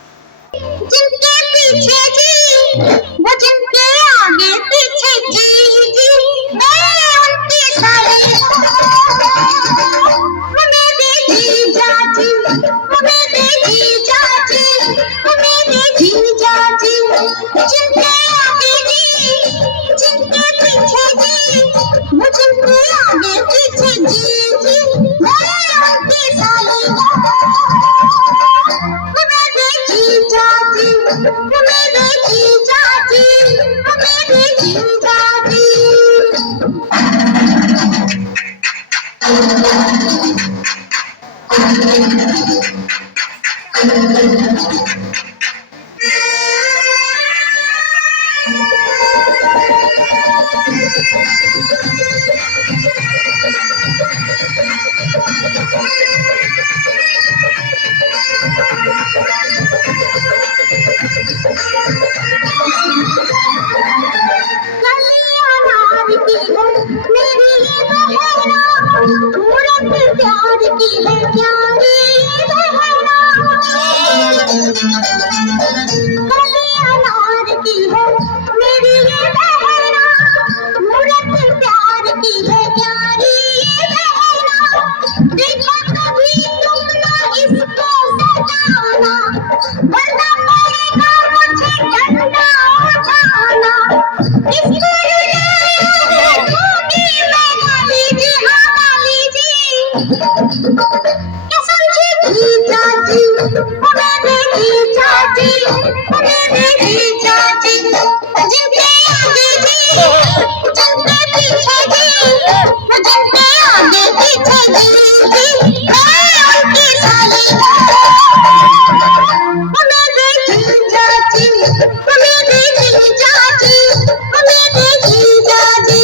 जिनके पीछे जी वो जिनके आगे पीछे जी जी मैं उनकी सारी मेरे जी जाजी मेरे जी जाजी मेरे जी जाजी जिनके आगे जी जिनके पीछे जी वो जिनके आगे पीछे जी जी मैं उनकी सारी मेरे जी जाजी मेरे जी जाजी प्यार की है प्यारी अनार की है मेरी ये बहना मूरत प्यार की है प्यारी बहना देखो कभी तुम ना इसको सजाना वरना पड़ेगा मुझे डंडा उठाना इसको चाची मेरी चाची मेरी चाची जिनके आगे जी जिनके पीछे जी जिनके आगे पीछे जी मैं उनकी साली मेरी चाची मेरी चाची मेरी चाची